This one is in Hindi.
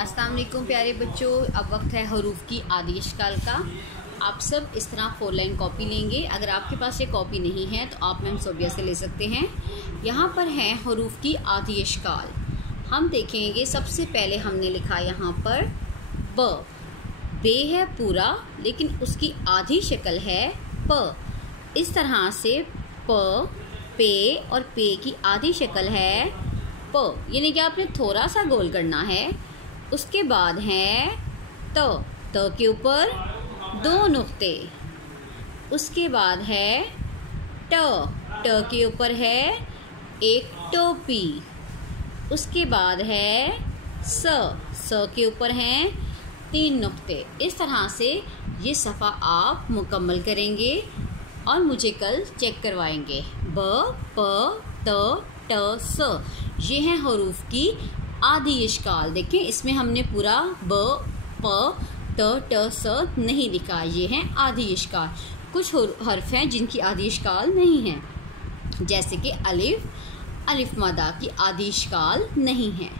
अस्सलाम वालेकुम प्यारे बच्चों, अब वक्त है हरूफ की आदि इश्काल का। आप सब इस तरह 4 लाइन कॉपी लेंगे। अगर आपके पास ये कॉपी नहीं है तो आप मैम सोबिया से ले सकते हैं। यहाँ पर है हरूफ की आदि इश्काल। हम देखेंगे सबसे पहले हमने लिखा यहाँ पर ब। बे है पूरा लेकिन उसकी आधी शक्ल है प। इस तरह से प, पे और पे की आधी शक्ल है प, यानी कि आपने थोड़ा सा गोल करना है। उसके बाद है त के ऊपर 2 नुक्ते। उसके बाद है ट के ऊपर है एक टोपी। उसके बाद है स के ऊपर हैं 3 नुक्ते। इस तरह से ये सफ़ा आप मुकम्मल करेंगे और मुझे कल चेक करवाएंगे। ब, प, त, ट, स, ये हैं हरूफ की आदि इश्काल। देखें इसमें हमने पूरा ब, प, त, ट, स नहीं लिखा, ये हैं आदि इश्काल। कुछ हर्फ हैं जिनकी आदि इश्काल नहीं है, जैसे कि अलिफ, अलिफ मदा की आदि इश्काल नहीं है।